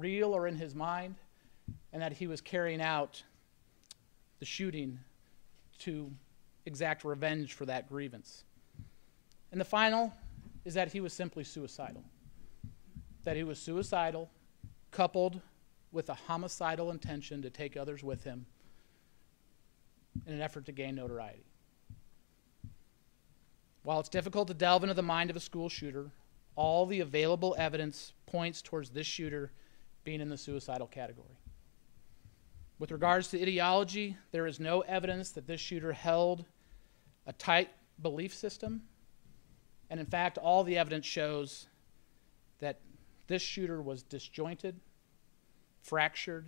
real or in his mind, and that he was carrying out the shooting to exact revenge for that grievance. And the final is that he was simply suicidal. That he was suicidal, coupled with a homicidal intention to take others with him in an effort to gain notoriety. While it's difficult to delve into the mind of a school shooter, all the available evidence points towards this shooter being in the suicidal category. With regards to ideology, there is no evidence that this shooter held a tight belief system, and in fact, all the evidence shows that this shooter was disjointed, fractured,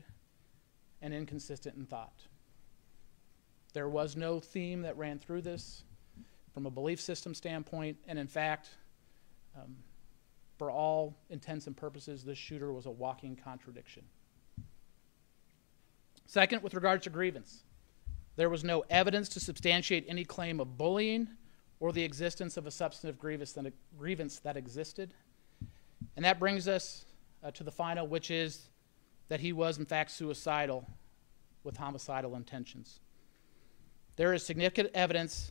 and inconsistent in thought. There was no theme that ran through this from a belief system standpoint, and in fact, for all intents and purposes, this shooter was a walking contradiction. Second, with regards to grievance, there was no evidence to substantiate any claim of bullying or the existence of a substantive grievance that existed. And that brings us to the final, which is that he was, in fact, suicidal with homicidal intentions. There is significant evidence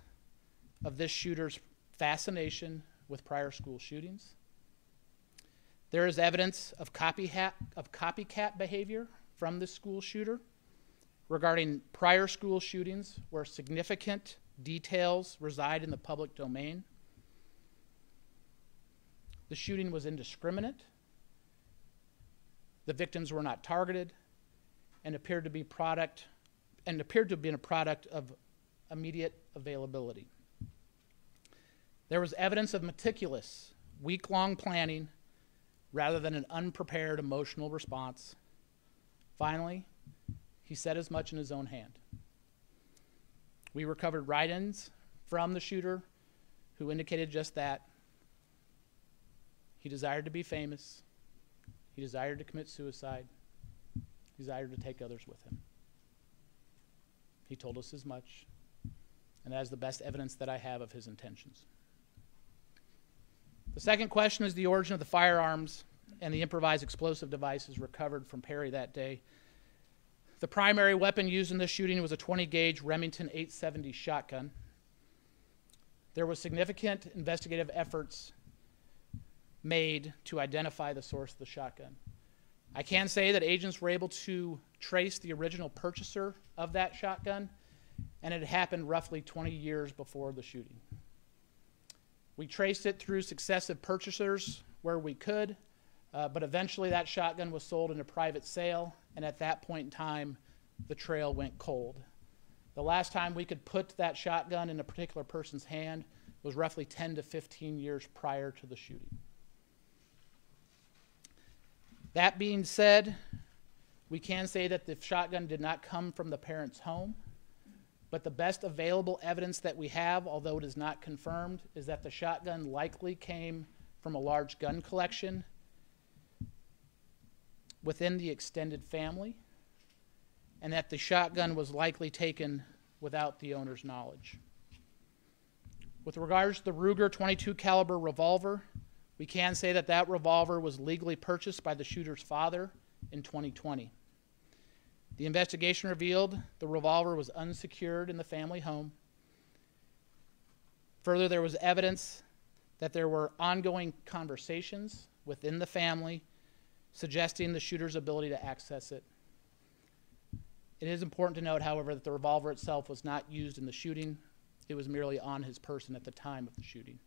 of this shooter's fascination with prior school shootings. There is evidence of copycat behavior from this school shooter regarding prior school shootings where significant details reside in the public domain. The shooting was indiscriminate. The victims were not targeted and appeared to be a product of immediate availability. There was evidence of meticulous, week-long planning rather than an unprepared emotional response. Finally, he said as much in his own hand. We recovered write-ins from the shooter who indicated just that. He desired to be famous. He desired to commit suicide. He desired to take others with him. He told us as much, and that is the best evidence that I have of his intentions. The second question is the origin of the firearms and the improvised explosive devices recovered from Perry that day. The primary weapon used in this shooting was a 20-gauge Remington 870 shotgun. There was significant investigative efforts made to identify the source of the shotgun. I can say that agents were able to trace the original purchaser of that shotgun, and it happened roughly 20 years before the shooting. We traced it through successive purchasers where we could, but eventually that shotgun was sold in a private sale, and at that point in time, the trail went cold. The last time we could put that shotgun in a particular person's hand was roughly 10 to 15 years prior to the shooting. That being said, we can say that the shotgun did not come from the parents' home, but the best available evidence that we have, although it is not confirmed, is that the shotgun likely came from a large gun collection within the extended family, and that the shotgun was likely taken without the owner's knowledge. With regards to the Ruger .22 caliber revolver, we can say that that revolver was legally purchased by the shooter's father in 2020. The investigation revealed the revolver was unsecured in the family home. Further, there was evidence that there were ongoing conversations within the family suggesting the shooter's ability to access it. It is important to note, however, that the revolver itself was not used in the shooting. It was merely on his person at the time of the shooting.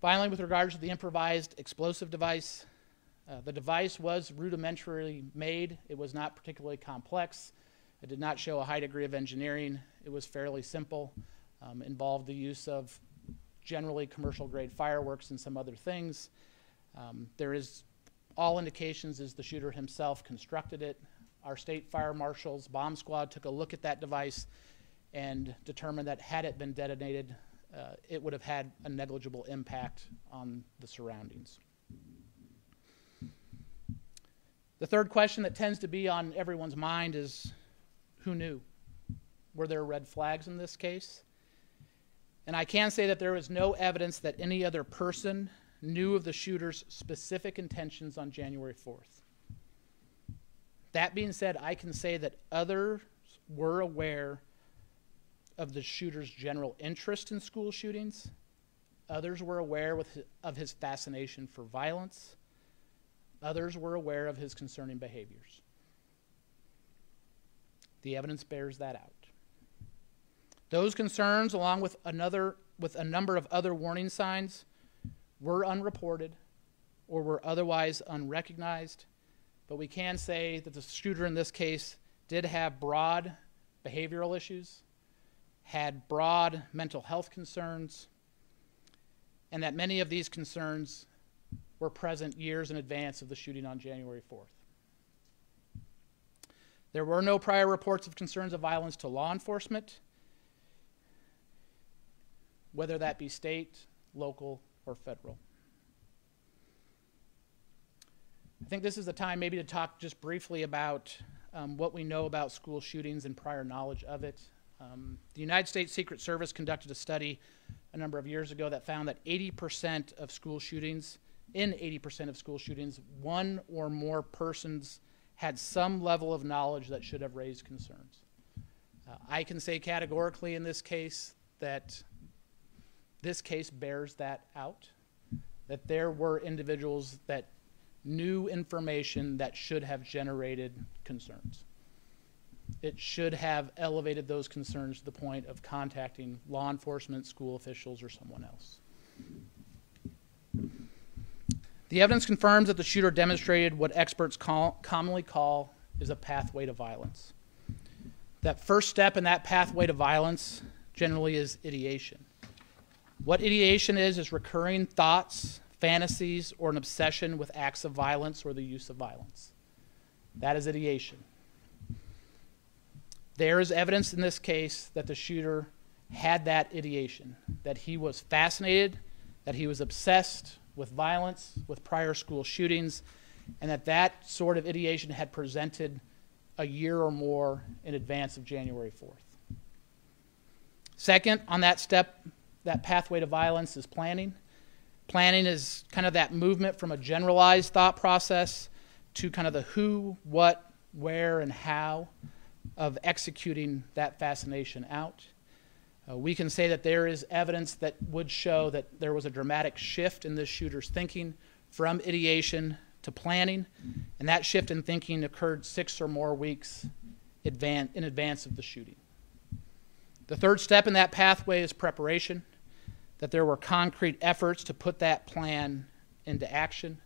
Finally, with regards to the improvised explosive device, the device was rudimentarily made. It was not particularly complex. It did not show a high degree of engineering. It was fairly simple, involved the use of generally commercial-grade fireworks and some other things. There is all indications is the shooter himself constructed it. Our state fire marshal's bomb squad took a look at that device and determined that had it been detonated, it would have had a negligible impact on the surroundings. The third question that tends to be on everyone's mind is, who knew? Were there red flags in this case? And I can say that there is no evidence that any other person knew of the shooter's specific intentions on January 4th. That being said, I can say that others were aware of the shooter's general interest in school shootings. Others were aware of his fascination for violence. Others were aware of his concerning behaviors. The evidence bears that out. Those concerns, along with a number of other warning signs, were unreported or were otherwise unrecognized, but we can say that the shooter in this case did have broad behavioral issues, had broad mental health concerns, and that many of these concerns were present years in advance of the shooting on January 4th. There were no prior reports of concerns of violence to law enforcement, whether that be state, local, or federal. I think this is the time maybe to talk just briefly about what we know about school shootings and prior knowledge of it. The United States Secret Service conducted a study a number of years ago that found that 80% of school shootings, one or more persons had some level of knowledge that should have raised concerns. I can say categorically in this case that this case bears that out, that there were individuals that knew information that should have generated concerns. It should have elevated those concerns to the point of contacting law enforcement, school officials, or someone else. The evidence confirms that the shooter demonstrated what experts commonly call is a pathway to violence. That first step in that pathway to violence generally is ideation. What ideation is recurring thoughts, fantasies, or an obsession with acts of violence or the use of violence. That is ideation. There is evidence in this case that the shooter had that ideation, that he was fascinated, that he was obsessed with violence, with prior school shootings, and that sort of ideation had presented a year or more in advance of January 4th. Second, on that step, that pathway to violence is planning. Planning is kind of that movement from a generalized thought process to kind of the who, what, where, and how of executing that fascination out. We can say that there is evidence that would show that there was a dramatic shift in this shooter's thinking from ideation to planning, and that shift in thinking occurred 6 or more weeks in advance of the shooting. The third step in that pathway is preparation, that there were concrete efforts to put that plan into action.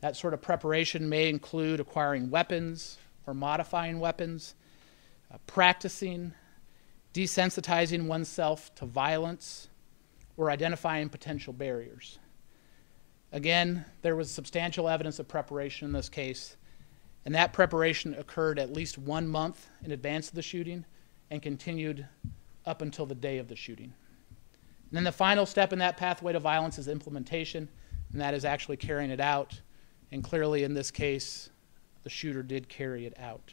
That sort of preparation may include acquiring weapons or modifying weapons, practicing, desensitizing oneself to violence, or identifying potential barriers. Again, there was substantial evidence of preparation in this case, and that preparation occurred at least 1 month in advance of the shooting and continued up until the day of the shooting. And then the final step in that pathway to violence is implementation, and that is actually carrying it out. And clearly in this case, the shooter did carry it out.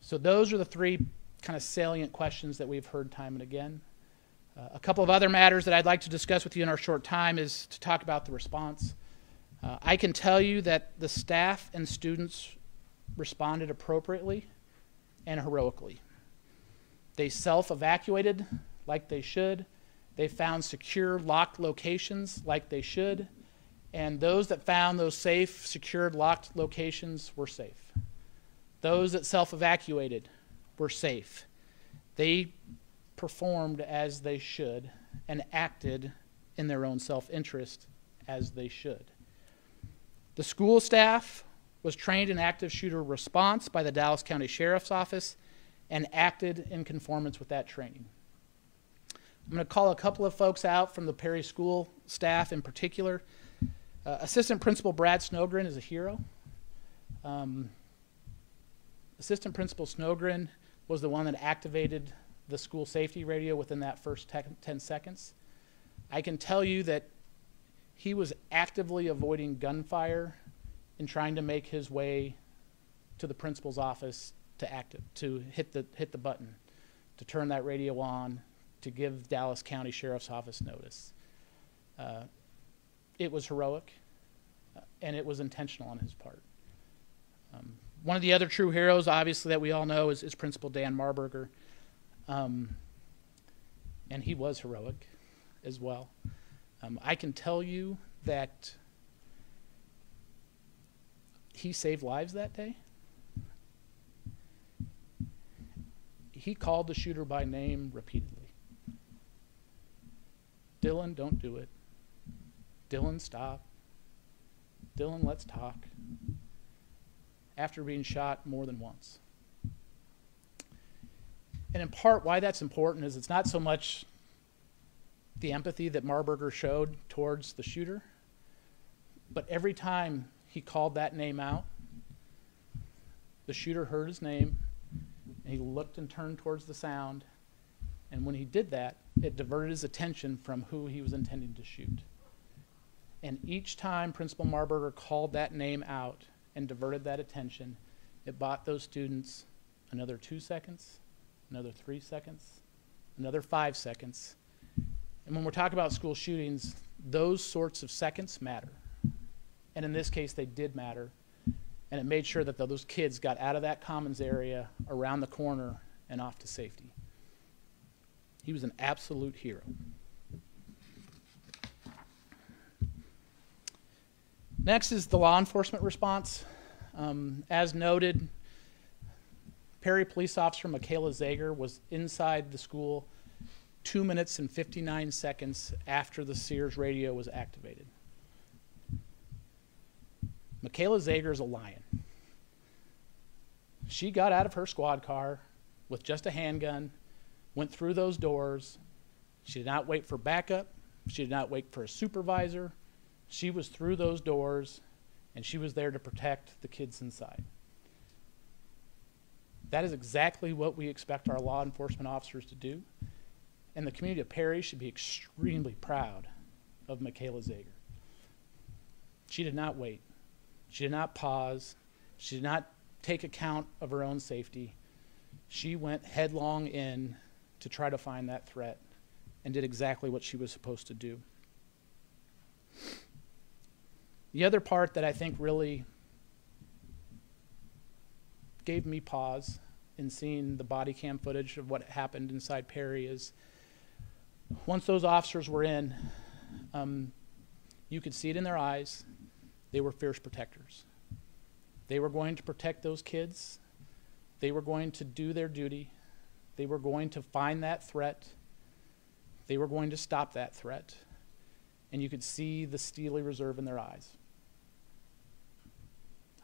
So those are the 3 kind of salient questions that we've heard time and again. A couple of other matters that I'd like to discuss with you in our short time is to talk about the response. I can tell you that the staff and students responded appropriately and heroically. They self-evacuated like they should. They found secure, locked locations like they should. And those that found those safe, secured, locked locations were safe. Those that self-evacuated were safe. They performed as they should and acted in their own self-interest as they should. The school staff was trained in active shooter response by the Dallas County Sheriff's Office and acted in conformance with that training. I'm going to call a couple of folks out from the Perry School staff in particular. Assistant Principal Brad Snogren is a hero. Assistant Principal Snogren was the one that activated the school safety radio within that first 10 seconds. I can tell you that he was actively avoiding gunfire in trying to make his way to the principal's office to hit the button, to turn that radio on, to give Dallas County Sheriff's Office notice. it was heroic, and it was intentional on his part. One of the other true heroes, obviously, that we all know is Principal Dan Marburger. And he was heroic as well. I can tell you that he saved lives that day. He called the shooter by name repeatedly. Dylan, don't do it. Dylan, stop. Dylan, let's talk. After being shot more than once. And in part, why that's important is it's not so much the empathy that Marburger showed towards the shooter, but every time he called that name out, the shooter heard his name, and he looked and turned towards the sound, and when he did that, it diverted his attention from who he was intending to shoot. And each time Principal Marburger called that name out and diverted that attention, it bought those students another 2 seconds, another 3 seconds, another 5 seconds. And when we're talking about school shootings, those sorts of seconds matter. And in this case, they did matter. And it made sure that those kids got out of that commons area, around the corner, and off to safety. He was an absolute hero. Next is the law enforcement response. As noted, Perry police officer Michaela Zager was inside the school 2 minutes and 59 seconds after the Sears radio was activated. Michaela Zager is a lion. She got out of her squad car with just a handgun, went through those doors. She did not wait for backup. She did not wait for a supervisor. She was through those doors, and she was there to protect the kids inside. That is exactly what we expect our law enforcement officers to do, and the community of Perry should be extremely proud of Michaela Zager. She did not wait. She did not pause. She did not take account of her own safety. She went headlong in to try to find that threat and did exactly what she was supposed to do. The other part that I think really gave me pause in seeing the body cam footage of what happened inside Perry is once those officers were in, you could see it in their eyes. They were fierce protectors. They were going to protect those kids. They were going to do their duty. They were going to find that threat. They were going to stop that threat. And you could see the steely reserve in their eyes.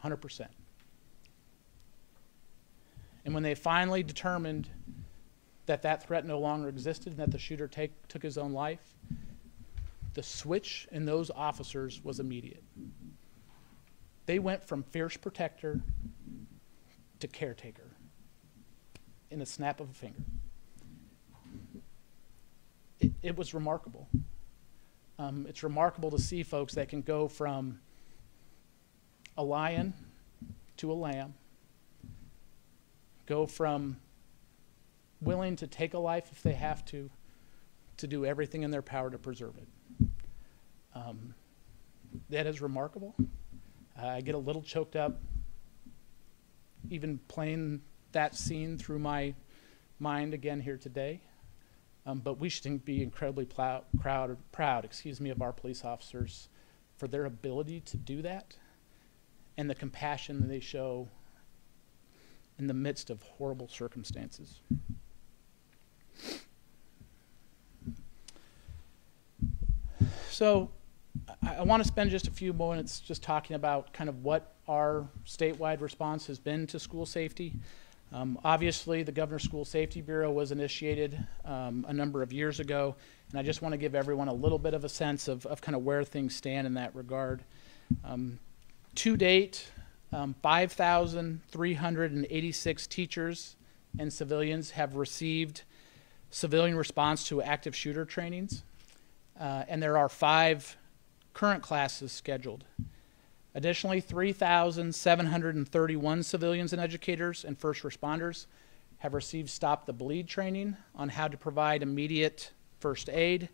100%. And when they finally determined that that threat no longer existed and that the shooter took his own life, the switch in those officers was immediate. They went from fierce protector to caretaker in a snap of a finger. It was remarkable. It's remarkable to see folks that can go from a lion to a lamb, go from willing to take a life if they have to do everything in their power to preserve it. That is remarkable. I get a little choked up even playing that scene through my mind again here today. But we should be incredibly proud of our police officers for their ability to do that and the compassion that they show in the midst of horrible circumstances. So I want to spend just a few moments just talking about kind of what our statewide response has been to school safety. Obviously, the Governor's School Safety Bureau was initiated a number of years ago, and I just want to give everyone a little bit of a sense of kind of where things stand in that regard. To date, 5,386 teachers and civilians have received civilian response to active shooter trainings, and there are 5 current classes scheduled. Additionally, 3,731 civilians and educators and first responders have received Stop the Bleed training on how to provide immediate first aid,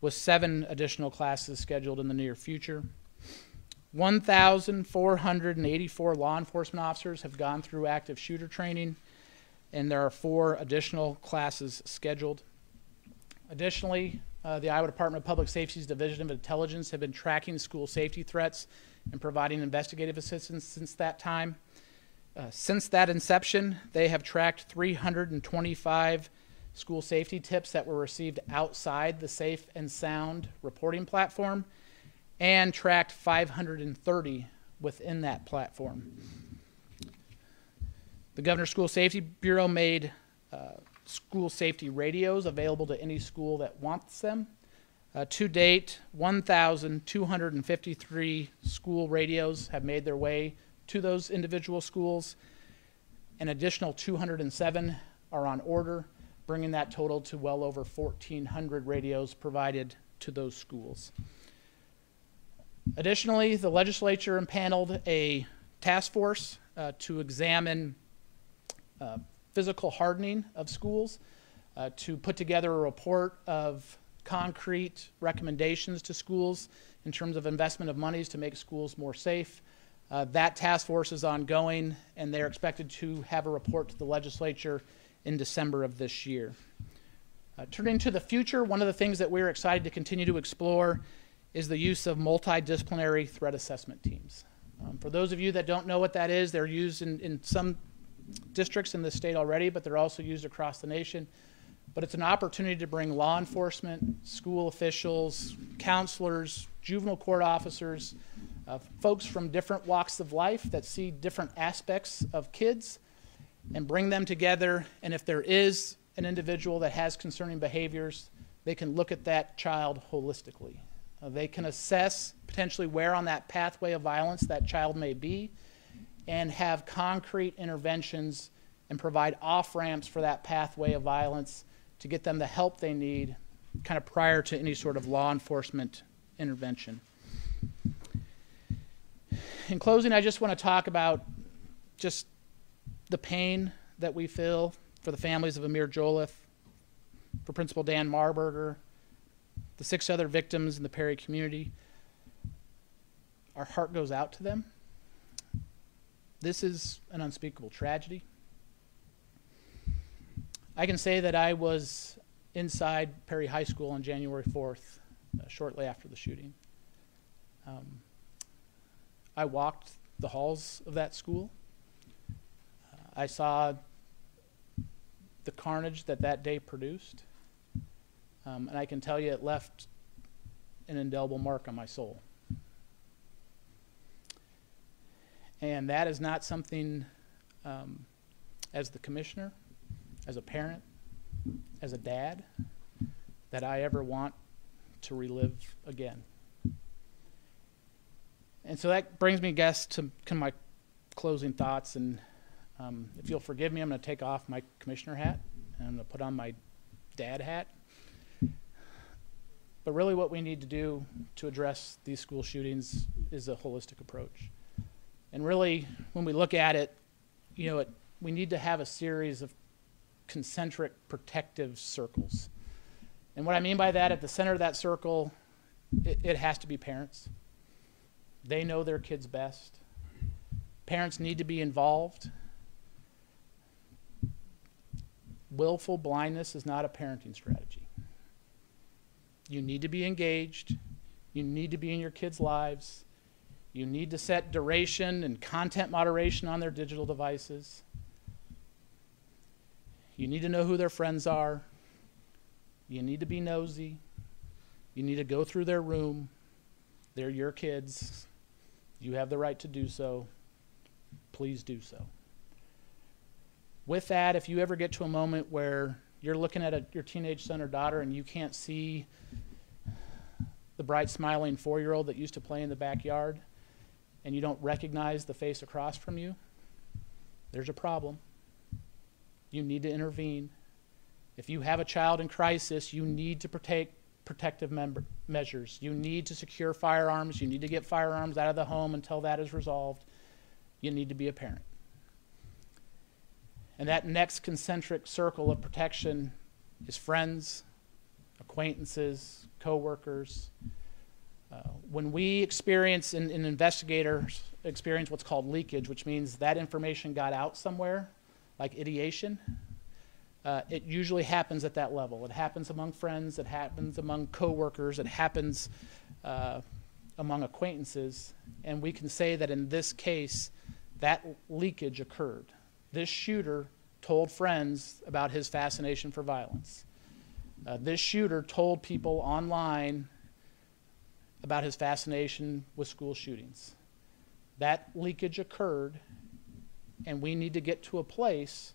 with 7 additional classes scheduled in the near future. 1,484 law enforcement officers have gone through active shooter training, and there are 4 additional classes scheduled. Additionally, the Iowa Department of Public Safety's Division of Intelligence have been tracking school safety threats and providing investigative assistance since that time. Since that inception, they have tracked 325 school safety tips that were received outside the Safe and Sound reporting platform, and tracked 530 within that platform. The Governor's School Safety Bureau made school safety radios available to any school that wants them. To date, 1,253 school radios have made their way to those individual schools. An additional 207 are on order, bringing that total to well over 1,400 radios provided to those schools. Additionally, the legislature impaneled a task force to examine physical hardening of schools, to put together a report of concrete recommendations to schools in terms of investment of monies to make schools more safe. That task force is ongoing, and they're expected to have a report to the legislature in December of this year. Turning to the future, one of the things that we're excited to continue to explore is the use of multidisciplinary threat assessment teams. For those of you that don't know what that is, they're used in some districts in the state already, but they're also used across the nation. But it's an opportunity to bring law enforcement, school officials, counselors, juvenile court officers, folks from different walks of life that see different aspects of kids, and bring them together. And if there is an individual that has concerning behaviors, they can look at that child holistically. They can assess potentially where on that pathway of violence that child may be, and have concrete interventions and provide off-ramps for that pathway of violence to get them the help they need kind of prior to any sort of law enforcement intervention. In closing, I just want to talk about just the pain that we feel for the families of Amir Joliffe, for Principal Dan Marburger, the 6 other victims in the Perry community. Our heart goes out to them. This is an unspeakable tragedy. I can say that I was inside Perry High School on January 4th, shortly after the shooting. I walked the halls of that school. I saw the carnage that that day produced. And I can tell you it left an indelible mark on my soul. And that is not something, as the commissioner, as a parent, as a dad, that I ever want to relive again. And so that brings me, guys, to my closing thoughts. And if you'll forgive me, I'm going to take off my commissioner hat, and I'm going to put on my dad hat. But really what we need to do to address these school shootings is a holistic approach. And really, when we look at it, we need to have a series of concentric protective circles. And what I mean by that, at the center of that circle, it has to be parents. They know their kids best. Parents need to be involved. Willful blindness is not a parenting strategy. You need to be engaged. You need to be in your kids' lives. You need to set duration and content moderation on their digital devices. You need to know who their friends are. You need to be nosy. You need to go through their room. They're your kids. You have the right to do so. Please do so. With that, if you ever get to a moment where you're looking at your teenage son or daughter and you can't see the bright smiling 4-year-old that used to play in the backyard, and you don't recognize the face across from you, there's a problem. You need to intervene. If you have a child in crisis, you need to protective measures. You need to secure firearms. You need to get firearms out of the home until that is resolved. You need to be a parent. And that next concentric circle of protection is friends, acquaintances, coworkers. When we experience, and investigators experience what's called leakage, which means that information got out somewhere, like ideation, it usually happens at that level. It happens among friends, it happens among coworkers, it happens among acquaintances, and we can say that in this case, that leakage occurred. This shooter told friends about his fascination for violence. This shooter told people online about his fascination with school shootings. That leakage occurred, and we need to get to a place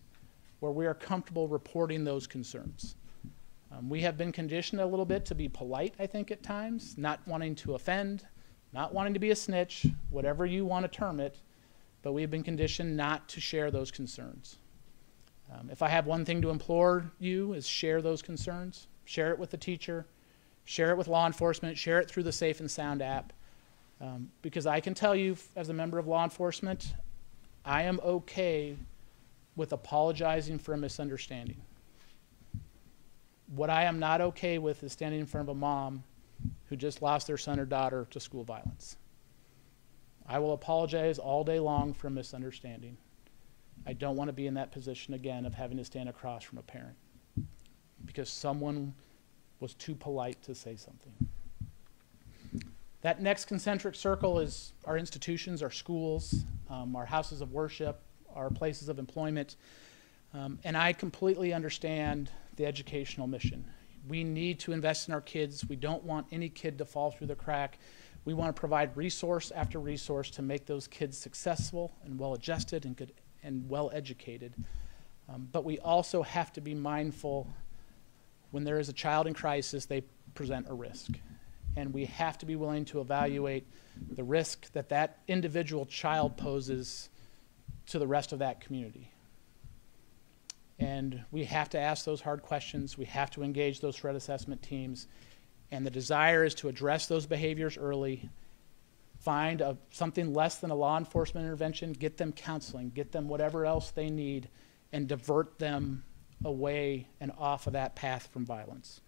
where we are comfortable reporting those concerns. We have been conditioned a little bit to be polite, I think, at times, not wanting to offend, not wanting to be a snitch, whatever you want to term it, but we have been conditioned not to share those concerns. If I have one thing to implore you is share those concerns. Share it with the teacher, share it with law enforcement, share it through the Safe and Sound app. Because I can tell you, as a member of law enforcement, I am okay with apologizing for a misunderstanding. What I am not okay with is standing in front of a mom who just lost their son or daughter to school violence. I will apologize all day long for a misunderstanding. I don't want to be in that position again of having to stand across from a parent because someone was too polite to say something. That next concentric circle is our institutions, our schools, our houses of worship, our places of employment. And I completely understand the educational mission. We need to invest in our kids. We don't want any kid to fall through the crack. We want to provide resource after resource to make those kids successful and well-adjusted and good and well-educated. But we also have to be mindful when there is a child in crisis, they present a risk. And we have to be willing to evaluate the risk that that individual child poses to the rest of that community. And we have to ask those hard questions. We have to engage those threat assessment teams. And the desire is to address those behaviors early, find something less than a law enforcement intervention, get them counseling, get them whatever else they need, and divert them away and off of that path from violence.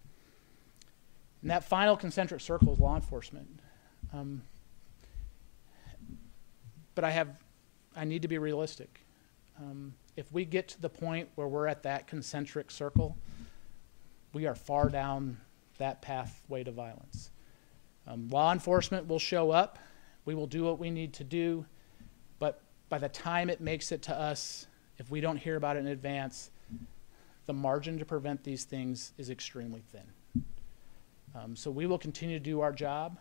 And that final concentric circle is law enforcement. But I need to be realistic. If we get to the point where we're at that concentric circle, we are far down that pathway to violence. Law enforcement will show up. We will do what we need to do. But by the time it makes it to us, if we don't hear about it in advance, the margin to prevent these things is extremely thin. So we will continue to do our job.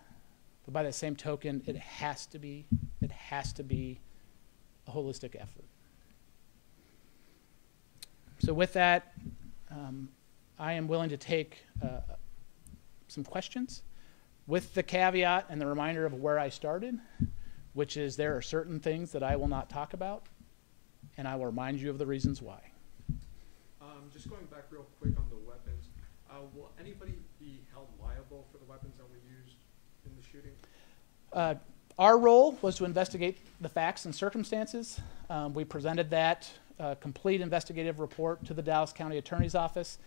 But by the same token, it has to be a holistic effort. So with that, I am willing to take some questions with the caveat and the reminder of where I started, which is there are certain things that I will not talk about, and I will remind you of the reasons why. Just going back real quick on the weapons, will anybody be held liable for the weapons that were used in the shooting? Our role was to investigate the facts and circumstances. We presented that complete investigative report to the Dallas County Attorney's Office.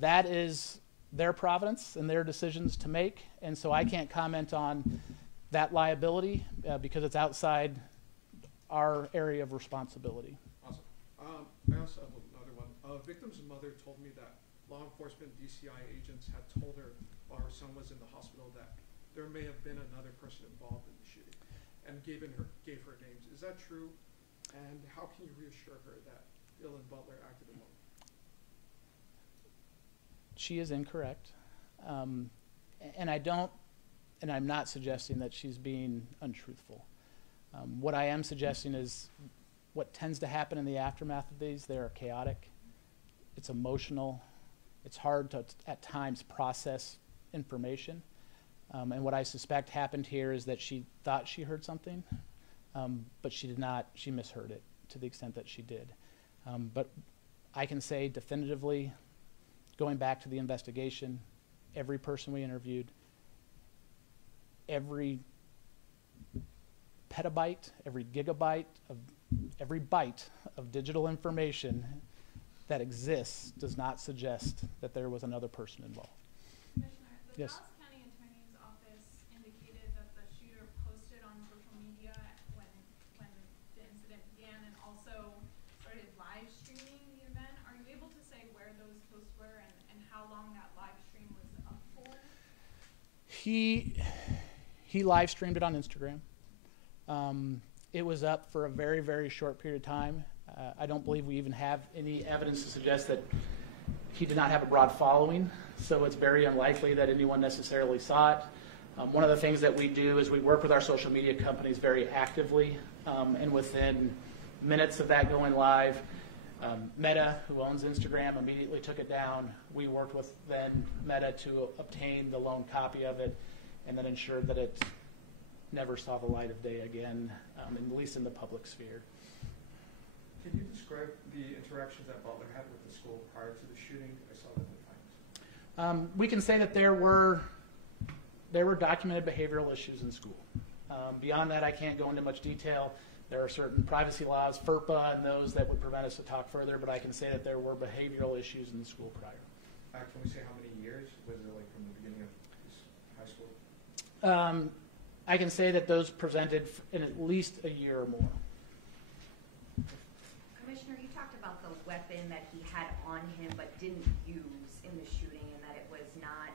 That is their providence and their decisions to make, and so I can't comment on that liability because it's outside our area of responsibility. Awesome. I also have another one. A victim's mother told me that law enforcement DCI agents had told her while her son was in the hospital that there may have been another person involved in the shooting and gave her names. Is that true? And how can you reassure her that Dylan Butler acted alone? She is incorrect. And I'm not suggesting that she's being untruthful. What I am suggesting is what tends to happen in the aftermath of these, they are chaotic. It's emotional. It's hard to, at times, process information. And what I suspect happened here is that she thought she heard something, but she did not. She misheard it to the extent that she did. But I can say definitively, going back to the investigation, every person we interviewed, every petabyte, every gigabyte, every byte of digital information that exists does not suggest that there was another person involved. Commissioner, the Yes. Dallas County posts were and how long that live stream was up for? He live streamed it on Instagram. It was up for a very, very short period of time. I don't believe we even have any evidence to suggest that he did not have a broad following, so it's very unlikely that anyone necessarily saw it. One of the things that we do is we work with our social media companies very actively, and within minutes of that going live, Meta, who owns Instagram, immediately took it down. We worked with then Meta to obtain the lone copy of it and then ensured that it never saw the light of day again, at least in the public sphere. Can you describe the interactions that Butler had with the school prior to the shooting? I saw that in the findings. We can say that there were documented behavioral issues in school. Beyond that, I can't go into much detail. There are certain privacy laws, FERPA, and those that would prevent us to talk further, but I can say that there were behavioral issues in the school prior. Can we say how many years? Was it like from the beginning of high school? I can say that those presented in at least a year or more. Commissioner, you talked about the weapon that he had on him but didn't use in the shooting and that it was not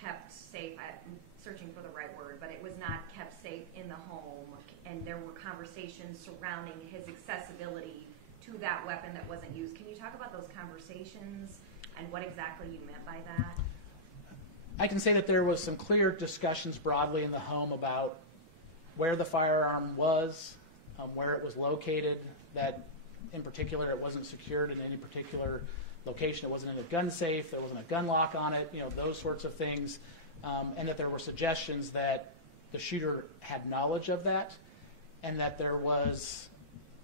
kept safe. I'm searching for the right word, but it was not kept safe in the home, and there were conversations surrounding his accessibility to that weapon that wasn't used. Can you talk about those conversations and what exactly you meant by that? I can say that there was some clear discussions broadly in the home about where the firearm was, where it was located, that in particular it wasn't secured in any particular location. It wasn't in a gun safe, there wasn't a gun lock on it, those sorts of things, and that there were suggestions that the shooter had knowledge of that and that there was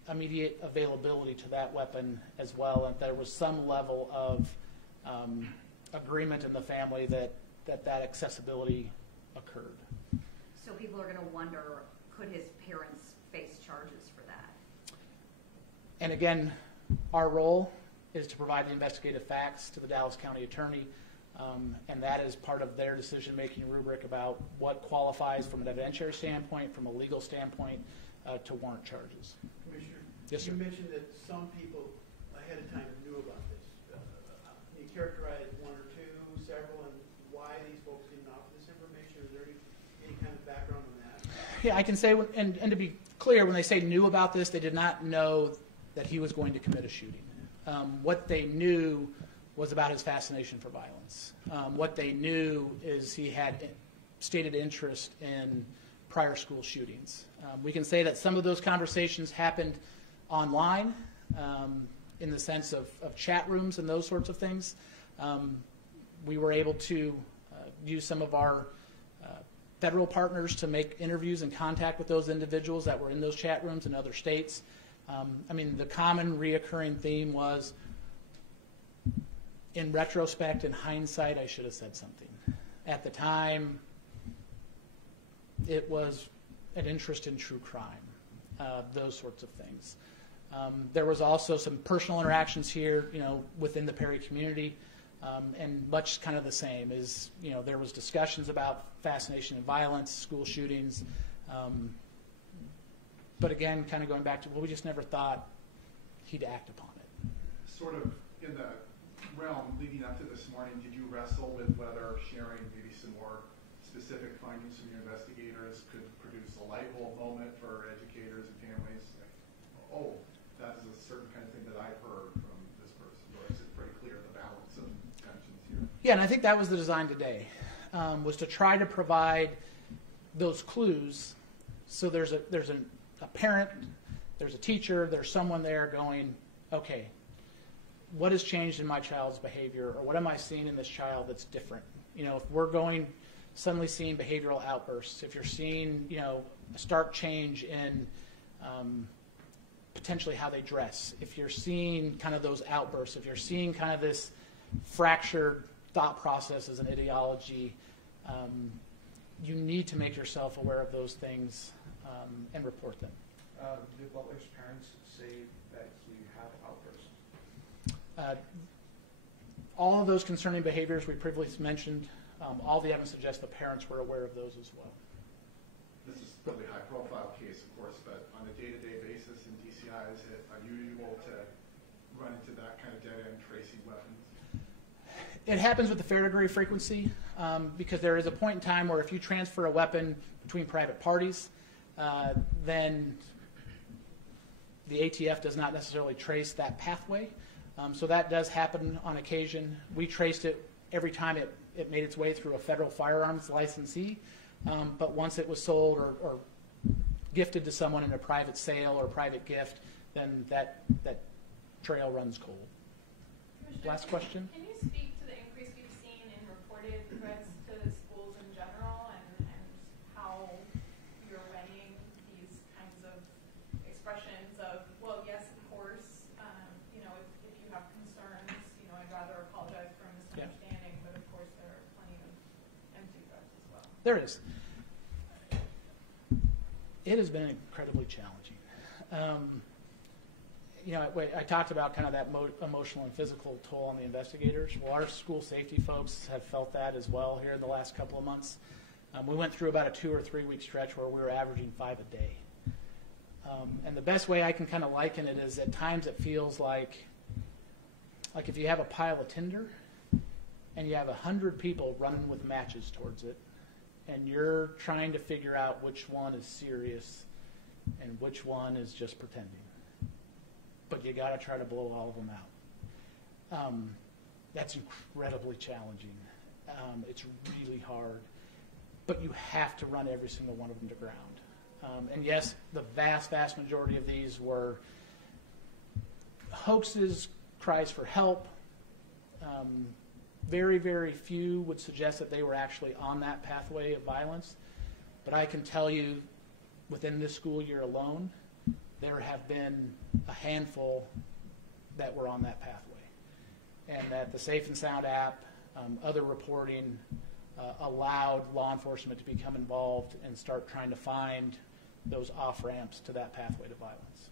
immediate availability to that weapon as well, and there was some level of agreement in the family that accessibility occurred. So people are going to wonder, could his parents face charges for that? And again, our role is to provide the investigative facts to the Dallas County Attorney, and that is part of their decision-making rubric about what qualifies from an evidentiary standpoint, from a legal standpoint, to warrant charges. Commissioner, Yes, sir. you mentioned that some people ahead of time knew about this. Can you characterize one or two, several, and why these folks didn't offer this information? Is there any kind of background on that? Yeah, I can say, and to be clear, when they say knew about this, they did not know that he was going to commit a shooting. What they knew was about his fascination for violence. What they knew is he had stated interest in prior school shootings. We can say that some of those conversations happened online in the sense of chat rooms and those sorts of things. We were able to use some of our federal partners to make interviews and contact with those individuals that were in those chat rooms in other states. The common reoccurring theme was, in retrospect, in hindsight, I should have said something. At the time, it was an interest in true crime, those sorts of things. There was also some personal interactions here, within the Perry community, and much kind of the same. There was discussions about fascination and violence, school shootings, but again, kind of going back to, we just never thought he'd act upon it. Sort of in the realm leading up to this morning, did you wrestle with whether sharing maybe some more specific findings from your investigators could produce a light bulb moment for educators and families? Like, oh, that is a certain kind of thing that I've heard from this person, or is it pretty clear the balance of tensions here? Yeah, and I think that was the design today, was to try to provide those clues. So there's a parent, there's a teacher, there's someone there going, okay, what has changed in my child's behavior, or what am I seeing in this child that's different? If we're suddenly seeing behavioral outbursts, if you're seeing, a stark change in potentially how they dress, if you're seeing kind of those outbursts, if you're seeing kind of this fractured thought processes and ideology, you need to make yourself aware of those things and report them. Did Butler's parents say that he had outbursts? All of those concerning behaviors we previously mentioned, all the evidence suggests the parents were aware of those as well. This is a really high-profile case, of course, but on a day-to-day basis in DCI, is it unusual to run into that kind of dead end tracing weapons? It happens with a fair degree of frequency because there is a point in time where if you transfer a weapon between private parties, then the ATF does not necessarily trace that pathway. So that does happen on occasion. We traced it every time it made its way through a federal firearms licensee. But once it was sold or gifted to someone in a private sale or private gift, then that trail runs cold. Commissioner, Last question. Can you speak to the increase we've seen in reported threats to schools in general and how you're weighing these kinds of expressions of, well, yes, of course, you know, if you have concerns, you know, I'd rather apologize for a misunderstanding, but of course there are plenty of empty threats as well. There is. It has been incredibly challenging. You know, I talked about kind of that emotional and physical toll on the investigators. Well, our school safety folks have felt that as well here in the last couple of months. We went through about a 2 or 3 week stretch where we were averaging 5 a day. And the best way I can kind of liken it is at times it feels like if you have a pile of tinder and you have 100 people running with matches towards it, and you're trying to figure out which one is serious and which one is just pretending. But you got to try to blow all of them out. That's incredibly challenging. It's really hard. But you have to run every single one of them to ground. And yes, the vast, vast majority of these were hoaxes, cries for help. Very, very few would suggest that they were actually on that pathway of violence. But I can tell you, within this school year alone, there have been a handful that were on that pathway. And that the Safe and Sound app, other reporting, allowed law enforcement to become involved and start trying to find those off-ramps to that pathway to violence.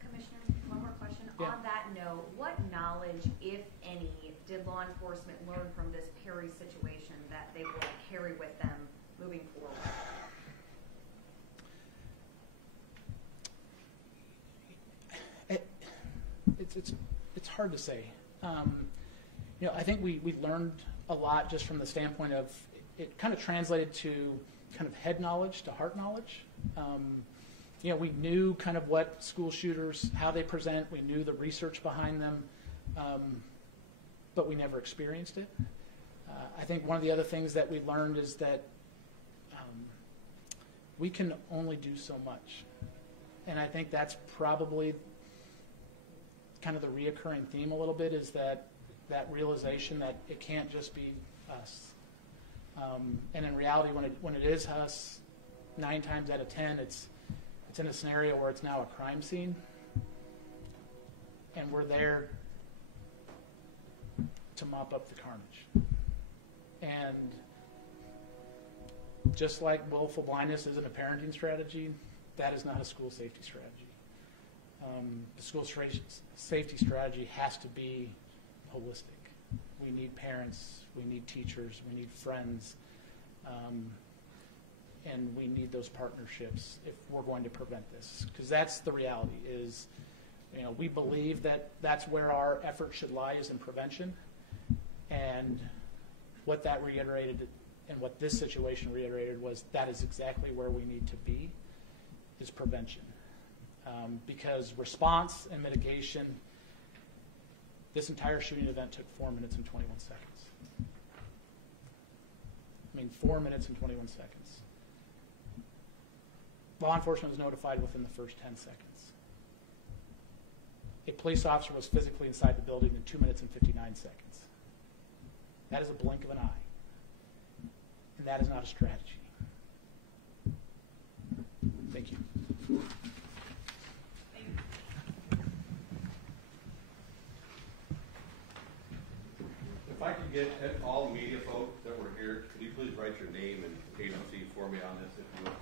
Commissioner, one more question. Yeah. On that note, what knowledge, if any, did law enforcement learn from this Perry situation that they will carry with them moving forward? It's hard to say. You know, I think we learned a lot just from the standpoint of it kind of translated to kind of head knowledge to heart knowledge. You know, we knew kind of what school shooters, how they present. We knew the research behind them, but we never experienced it. I think one of the other things that we learned is that we can only do so much. And I think that's probably kind of the reoccurring theme a little bit, is that realization that it can't just be us. And in reality, when it is us, 9 times out of 10, it's in a scenario where it's now a crime scene, and we're there to mop up the carnage. And just like willful blindness isn't a parenting strategy, that is not a school safety strategy. The school safety strategy has to be holistic. We need parents, we need teachers, we need friends, and we need those partnerships if we're going to prevent this. Because that's the reality is, you know, we believe that that's where our effort should lie, is in prevention. And what that reiterated and what this situation reiterated was that is exactly where we need to be, is prevention. Because response and mitigation, this entire shooting event took 4 minutes and 21 seconds. I mean, 4 minutes and 21 seconds. Law enforcement was notified within the first 10 seconds. A police officer was physically inside the building in 2 minutes and 59 seconds. That is a blink of an eye. And that is not a strategy. Thank you. If I could get all the media folk that were here, could you please write your name and agency for me on this, if you would?